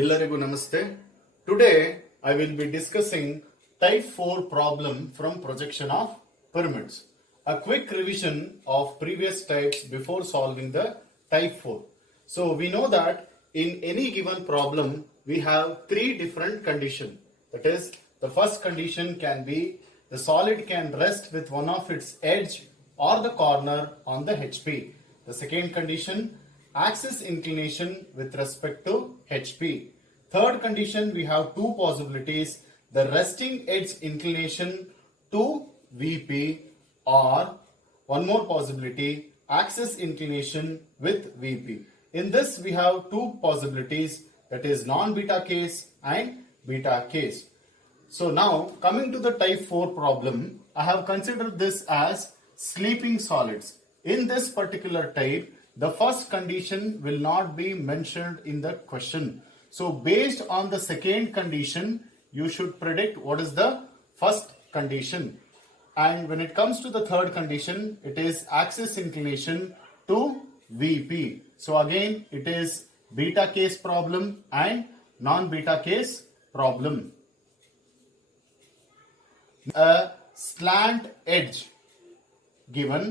ಎಲ್ಲರಿಗೂ ನಮಸ್ತೆ. Today I will be discussing type 4 problem from projection of pyramids. A quick revision of previous types before solving the type 4. So we know that in any given problem we have three different conditions. That is, the first condition can be the solid can rest with one of its edge or the corner on the HP. The second condition, axis inclination with respect to HP. Third condition, we have two possibilities, the resting edge inclination to VP, or one more possibility, axis inclination with VP. In this we have two possibilities, that is non-beta case and beta case. So now coming to the type 4 problem, I have considered this as sleeping solids. In this particular type, the first condition will not be mentioned in the question. So based on the second condition, you should predict what is the first condition. And when it comes to the third condition, it is axis inclination to VP. So again, it is beta case problem and non-beta case problem. A slant edge given,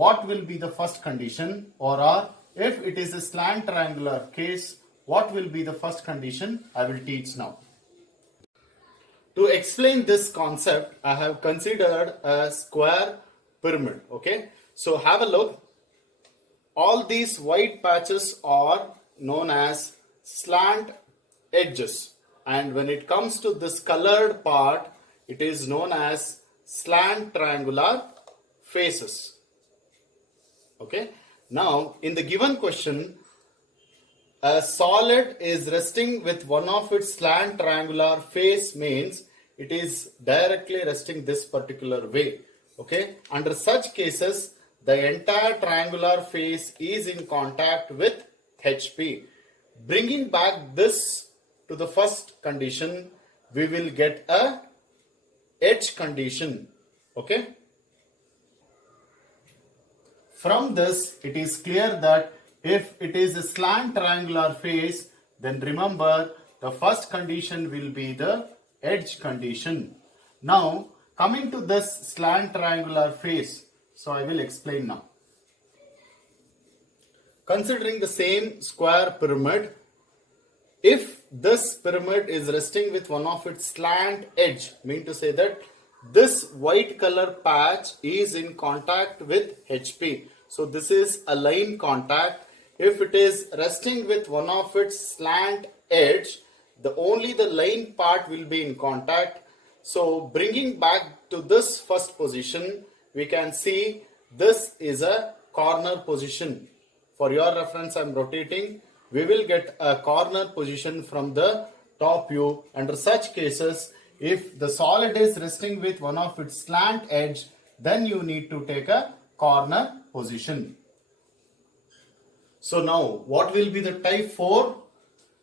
what will be the first condition, or if it is a slant triangular case, what will be the first condition? I will teach now. To explain this concept, I have considered a square pyramid. Okay, so have a look. All these white patches are known as slant edges, and when it comes to this colored part, it is known as slant triangular faces. Okay, now in the given question, a solid is resting with one of its slant triangular face means it is directly resting this particular way. Okay, under such cases, the entire triangular face is in contact with HP. Bringing back this to the first condition, we will get a edge condition. Okay, from this it is clear that if it is a slant triangular face, then remember the first condition will be the edge condition. Now coming to this slant triangular face, so I will explain now. Considering the same square pyramid, if this pyramid is resting with one of its slant edge, mean to say that this white color patch is in contact with HP. So this is a line contact. If it is resting with one of its slant edge, only the line part will be in contact. So bringing back to this first position, we can see this is a corner position. For your reference, I am rotating. We will get a corner position from the top view. Under such cases, if the solid is resting with one of its slant edge, then you need to take a corner position. So now, what will be the type 4?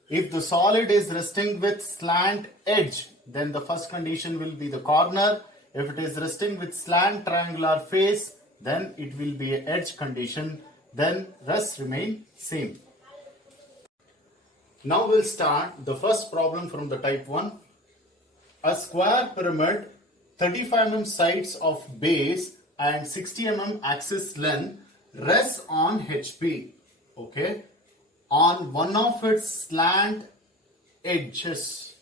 If the solid is resting with slant edge, then the first condition will be the corner. If it is resting with slant triangular face, then it will be an edge condition. Then rest remain same. Now we'll start the first problem from the type 1. A square pyramid, 35 mm sides of base and 60 mm axis length rests on HP. Okay, on one of its slant edges.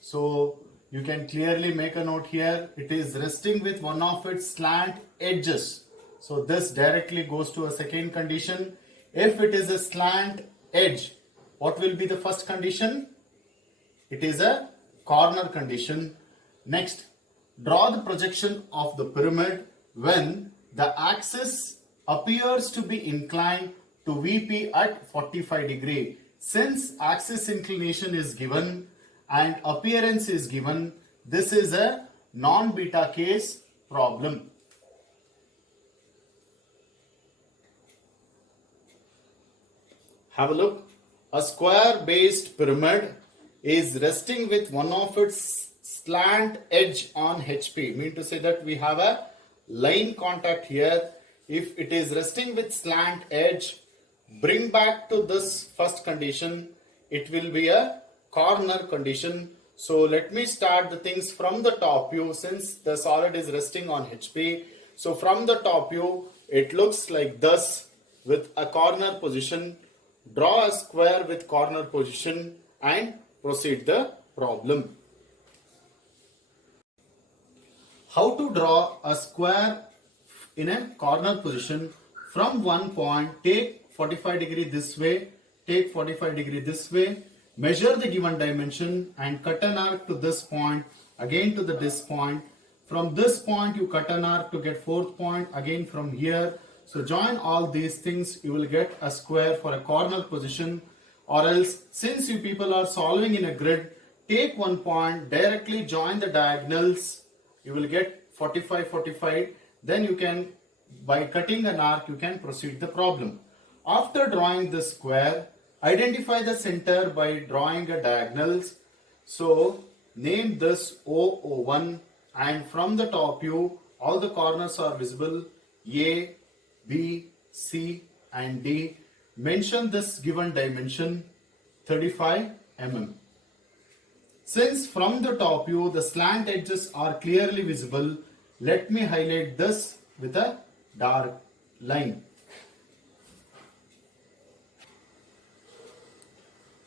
So you can clearly make a note here. It is resting with one of its slant edges. So this directly goes to a second condition. If it is a slant edge, what will be the first condition? It is a corner condition. Next, draw the projection of the pyramid when the axis appears to be inclined to VP at 45 degree. Since axis inclination is given and appearance is given, this is a non-beta case problem. Have a look. A square based pyramid is resting with one of its slant edge on HP. Mean to say that we have a line contact here. If it is resting with slant edge, bring back to this first condition. it will be a corner condition. So let me start the things from the top view since the solid is resting on HP. So from the top view, it looks like this with a corner position. Draw a square with corner position and proceed the problem. How to draw a square in a corner position? From one point, take 45 degree this way, take 45 degree this way, measure the given dimension and cut an arc to this point, again to this point. From this point you cut an arc to get fourth point, again from here. So join all these things, you will get a square for a corner position. Or else, since you people are solving in a grid, take one point, directly join the diagonals, you will get 45, 45. Then you can, by cutting an arc, you can proceed the problem. After drawing the square, identify the center by drawing a diagonals. So name this O01, and from the top view, all the corners are visible, A, B, C and D. Mention this given dimension 35 mm. Since from the top view the slant edges are clearly visible, let me highlight this with a dark line.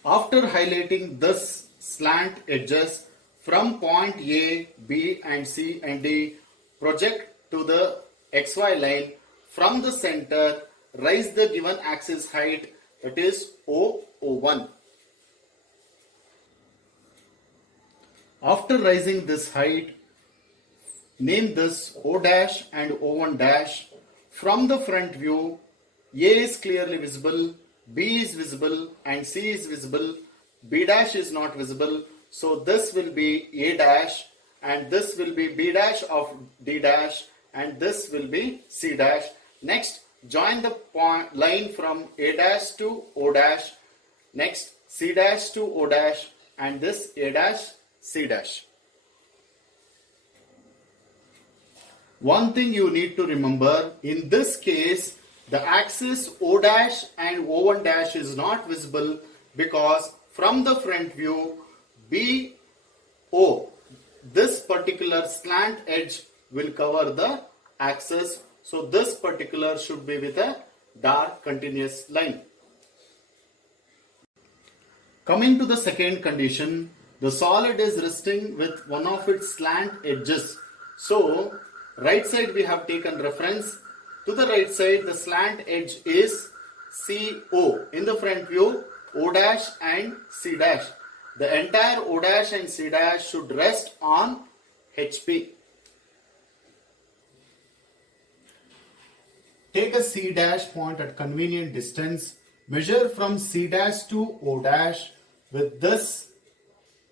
After highlighting this slant edges, from point A, B and C and D, project to the XY line. From the center, raise the given axis height, that is O01. After raising this height, name this O dash and O1 dash. From the front view, A is clearly visible, B is visible and C is visible. B dash is not visible. So this will be A dash and this will be B dash of D dash and this will be C dash. Next, join the point line from A dash to O dash. Next, C dash to O dash and this A dash, C dash. One thing you need to remember, in this case, the axis O dash and O1 dash is not visible because from the front view, BO, this particular slant edge will cover the axis. So this particular should be with a dark continuous line. Coming to the second condition, the solid is resting with one of its slant edges. So right side we have taken reference. To the right side the slant edge is CO. In the front view, O dash and C dash. The entire O dash and C dash should rest on HP. Take a C dash point at convenient distance. Measure from C dash to O dash with this.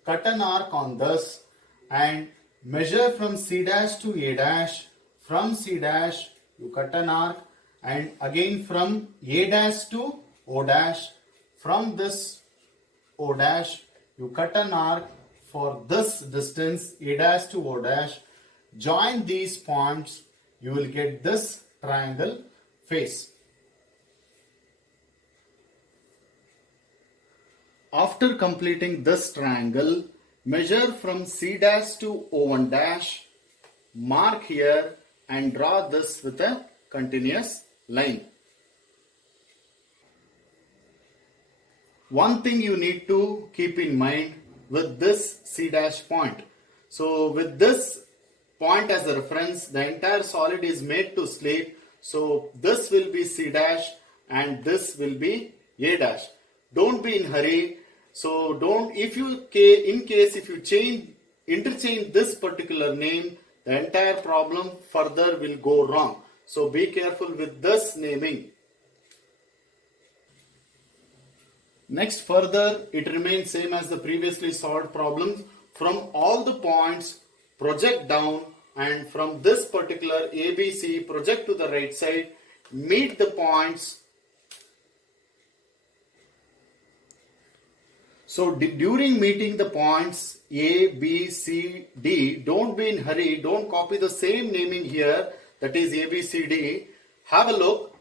Cut an arc on this and measure from C dash to A dash. From C dash you cut an arc and again from A dash to O dash. From this O dash you cut an arc for this distance A dash to O dash. Join these points, you will get this triangle face. After completing this triangle, measure from C dash to O1 dash, mark here and draw this with a continuous line. One thing you need to keep in mind with this C dash point. So with this point as a reference, the entire solid is made to sleep. So this will be C dash and this will be A dash. Don't be in hurry. So don't, if you interchange this particular name, the entire problem further will go wrong. So be careful with this naming. Next, further it remains same as the previously solved problems. From all the points, project down, and from this particular ABC, project to the right side, meet the points. So during meeting the points A, B, C, D, don't be in hurry, don't copy the same naming here, that is A, B, C, D. Have a look,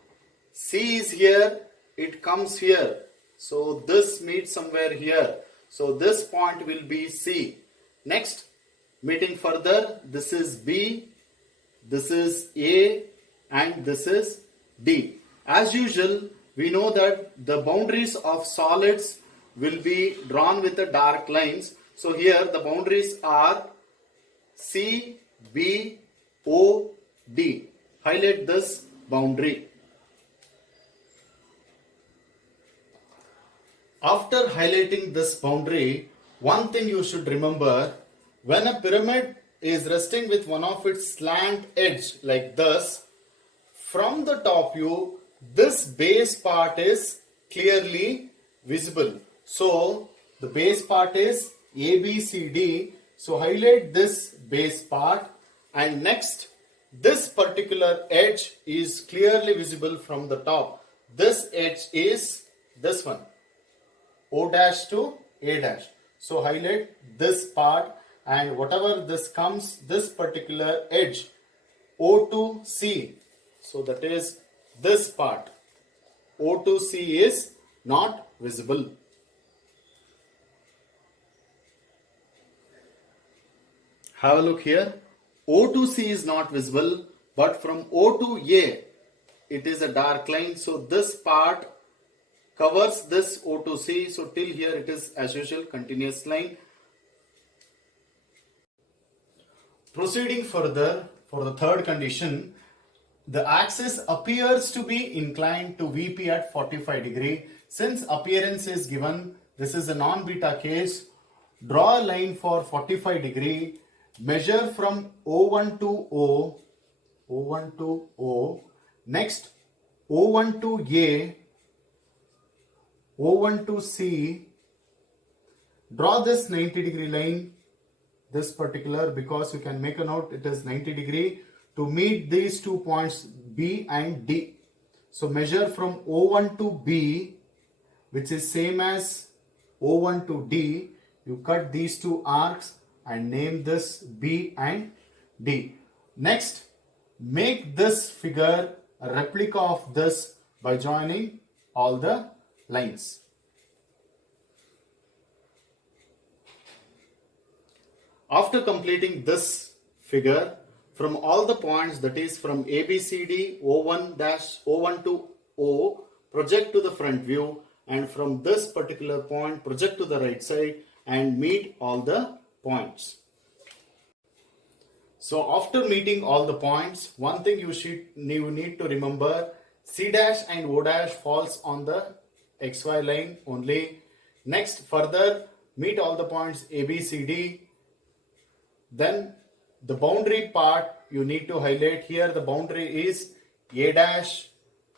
C is here, it comes here. So this meets somewhere here. So this point will be C. Next, meeting further, this is B, this is A, and this is D. As usual, we know that the boundaries of solids will be drawn with the dark lines. So here the boundaries are C, B, O, D. Highlight this boundary. After highlighting this boundary, one thing you should remember, when a pyramid is resting with one of its slant edge like this, from the top view, this base part is clearly visible. So the base part is ABCD. So highlight this base part, and next this particular edge is clearly visible from the top. This edge is this one, O dash to A dash. So highlight this part, and whatever this comes, this particular edge, O to C. So that is this part. O to C is not visible. Have a look here. O to C is not visible, but from O to A, it is a dark line. So this part covers this O to C. So till here it is as usual continuous line. Proceeding further for the third condition, the axis appears to be inclined to VP at 45 degree. Since appearance is given, this is a non-beta case. Draw a line for 45 degree. Measure from O1 to O, O1 to O. Next, O1 to A, O1 to C. Draw this 90 degree line, this particular, because you can make a note, it is 90 degree to meet these 2 points B and D. So measure from O1 to B, which is same as O1 to D. You cut these 2 arcs and name this B and D. Next, make this figure a replica of this by joining all the lines. After completing this figure, from all the points, that is from ABCD, O1 to O, project to the front view, and from this particular point, project to the right side and meet all the points. So after meeting all the points, one thing you need to remember, C dash and O dash falls on the XY line only. Next, further meet all the points ABCD. Then the boundary part you need to highlight here. The boundary is A dash,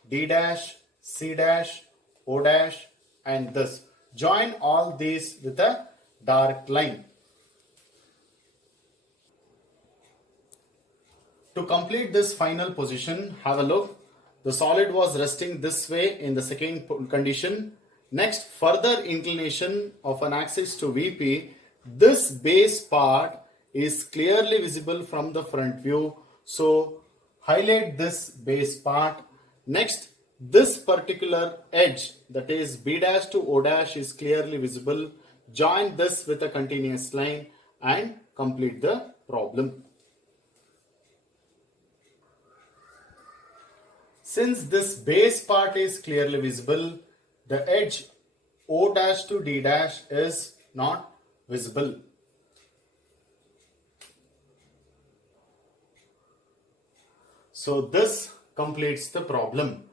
D dash, C dash, O dash, and this. Join all these with a dark line. To complete this final position, have a look. The solid was resting this way in the second condition. Next, further inclination of an axis to VP. This base part is clearly visible from the front view. So highlight this base part. Next, this particular edge, that is B dash to O dash, is clearly visible. Join this with a continuous line and complete the problem. Since this base part is clearly visible, the edge O dash to D dash is not visible. So this completes the problem.